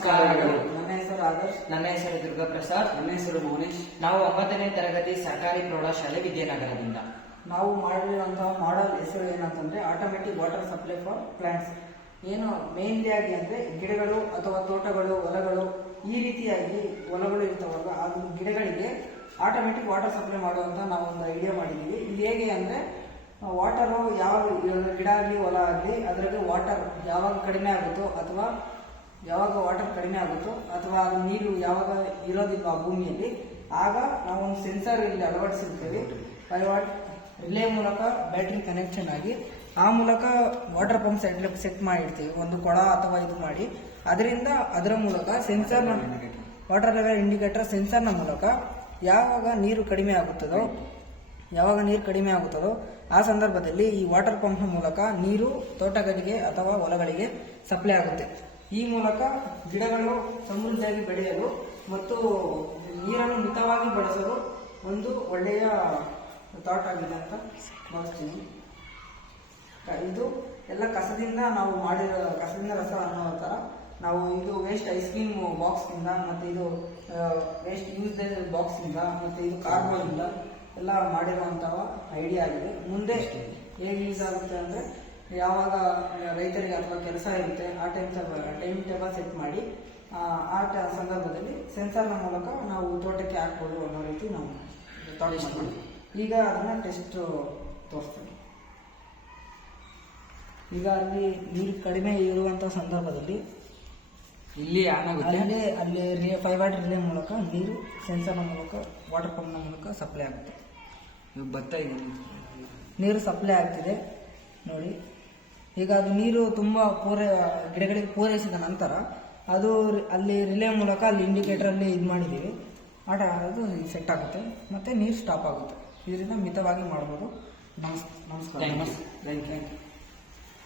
ನಮಸ್ಕಾರಗಳು. ನನ್ನ ಹೆಸರು ಆದರ್ಶ್. ನನ್ನ ಹೆಸರು ದುರ್ಗಾಪ್ರಸಾದ್. ನನ್ನ ಹೆಸರು ಮೌನೇಶ್. ನಾವು 9ನೇ ತರಗತಿ ಸರ್ಕಾರಿ ಪ್ರೌಢಶಾಲೆ ವಿದ್ಯಾನಗರದಿಂದ. ನಾವು ಮಾಡಿರುವಂತಹ ಮಾಡೆಲ್ ಹೆಸರು ಏನಂತಂದ್ರೆ automatic water supply for plants. ಏನು ಮೇನ್ಲಿ ಆಗಿ ಅಂದ್ರೆ ಗಿಡಗಳು ಅಥವಾ ತೋಟಗಳು, ಹೊಲಗಳು, ಈ ರೀತಿಯಾಗಿ ಹೊಲಗಳು ಇರ್ತಾವಲ್ಲ, ಅದು ಗಿಡಗಳಿಗೆ ಆಟೋಮೆಟಿಕ್ ವಾಟರ್ ಸಪ್ಲೈ ಮಾಡುವಂತ ನಾವು ಒಂದು ಐಡಿಯಾ ಮಾಡಿದೀವಿ. ಇದು ಹೇಗೆ ಅಂದ್ರೆ ವಾಟರು ಯಾವ ಗಿಡ ಆಗಲಿ ಹೊಲ ಆಗಲಿ ಅದರಲ್ಲಿ ವಾಟರ್ ಯಾವಾಗ ಕಡಿಮೆ ಆಗುತ್ತೋ ಅಥವಾ ಅದು ನೀರು ಯಾವಾಗ ಇರೋದಿಲ್ಲ ಆ ಭೂಮಿಯಲ್ಲಿ, ಆಗ ನಾವು ಒಂದು ಸೆನ್ಸರ್ ಇಲ್ಲಿ ಅಳವಡಿಸಿರ್ತೇವೆ. ರಿಲೇ ಮೂಲಕ ಬ್ಯಾಟ್ರಿ ಕನೆಕ್ಷನ್ ಆಗಿ ಆ ಮೂಲಕ ವಾಟರ್ ಪಂಪ್ ಸೆಟ್ ಮಾಡಿರ್ತೀವಿ, ಒಂದು ಕೊಳ ಅಥವಾ ಇದು ಮಾಡಿ. ಅದರ ಮೂಲಕ ಸೆನ್ಸರ್, ವಾಟರ್ ಲೆವೆಲ್ ಇಂಡಿಕೇಟರ್ ಸೆನ್ಸರ್ನ ಮೂಲಕ ಯಾವಾಗ ನೀರು ಕಡಿಮೆ ಆಗುತ್ತದೋ ಆ ಸಂದರ್ಭದಲ್ಲಿ ಈ ವಾಟರ್ ಪಂಪ್ನ ಮೂಲಕ ನೀರು ತೋಟಗಳಿಗೆ ಅಥವಾ ಹೊಲಗಳಿಗೆ ಸಪ್ಲೈ ಆಗುತ್ತೆ. ಈ ಮೂಲಕ ಗಿಡಗಳು ಸಮೃದ್ಧಿಯಾಗಿ ಬೆಳೆಯಲು ಮತ್ತು ನೀರನ್ನು ಮಿತವಾಗಿ ಬಳಸಲು ಒಂದು ಒಳ್ಳೆಯ ಥಾಟ್ ಆಗಿದೆ ಅಂತ ಭಾವಿಸ್ತೀನಿ. ಇದು ಎಲ್ಲ ಕಸದಿಂದ ನಾವು ಮಾಡಿರೋ ಕಸದಿಂದ ರಸ ಅನ್ನೋ ಥರ ನಾವು ಇದು ವೇಸ್ಟ್ ಐಸ್ ಕ್ರೀಮ್ ಬಾಕ್ಸ್ನಿಂದ ಮತ್ತು ಇದು ವೇಸ್ಟ್ ಯೂಸ್ ಬಾಕ್ಸ್ನಿಂದ ಮತ್ತು ಇದು ಕಾರ್ಬೋನಿಂದ ಎಲ್ಲ ಮಾಡಿರುವಂತಹ ಐಡಿಯಾ ಆಗಿದೆ. ಮುಂದೆ ಹೇಗೆ ಯೂಸ್ ಆಗುತ್ತೆ ಅಂದರೆ ಯಾವಾಗ ರೈತರಿಗೆ ಅಥವಾ ಕೆಲಸ ಇರುತ್ತೆ ಆ ಟೈಮ್ ಟೇಬಲ್ ಸೆಟ್ ಮಾಡಿ ಆ ಸಂದರ್ಭದಲ್ಲಿ ಸೆನ್ಸರ್ನ ಮೂಲಕ ನಾವು ತೋಟಕ್ಕೆ ಹಾಕ್ಬೋದು ಅನ್ನೋ ರೀತಿ ನಾವು ಥಾಟ್ ಮಾಡ್ತೀವಿ. ಈಗ ಅದನ್ನ ಟೆಸ್ಟ್ ತೋರಿಸ್ತೀನಿ. ಈಗ ಅಲ್ಲಿ ನೀರು ಕಡಿಮೆ ಇರುವಂಥ ಸಂದರ್ಭದಲ್ಲಿ ಇಲ್ಲಿ ಆನ್ ಆಗುತ್ತೆ. ಅಲ್ಲಿ 5 ವಾಟ್ ರಿಲೇ ಮೂಲಕ ನೀರು ಸೆನ್ಸರ್ನ ಮೂಲಕ ವಾಟರ್ ಪಂಪ್ನ ಮೂಲಕ ಸಪ್ಲೈ ಆಗುತ್ತೆ. ನೀರು ಸಪ್ಲೈ ಆಗ್ತಿದೆ ನೋಡಿ. ಈಗ ಅದು ನೀರು ತುಂಬ ಗಿಡಗಳಿಗೆ ಪೂರೈಸಿದ ನಂತರ ಅದು ಅಲ್ಲಿ ರಿಲೇ ಮೂಲಕ ಅಲ್ಲಿ ಇಂಡಿಕೇಟರಲ್ಲಿ ಇದು ಮಾಡಿದ್ದೀವಿ, ಅದು ಸೆಟ್ ಆಗುತ್ತೆ ಮತ್ತು ನೀರು ಸ್ಟಾಪ್ ಆಗುತ್ತೆ. ಇದರಿಂದ ಮಿತವಾಗಿ ಮಾಡ್ಬೋದು. ನಮಸ್ಕಾರ. Thank you.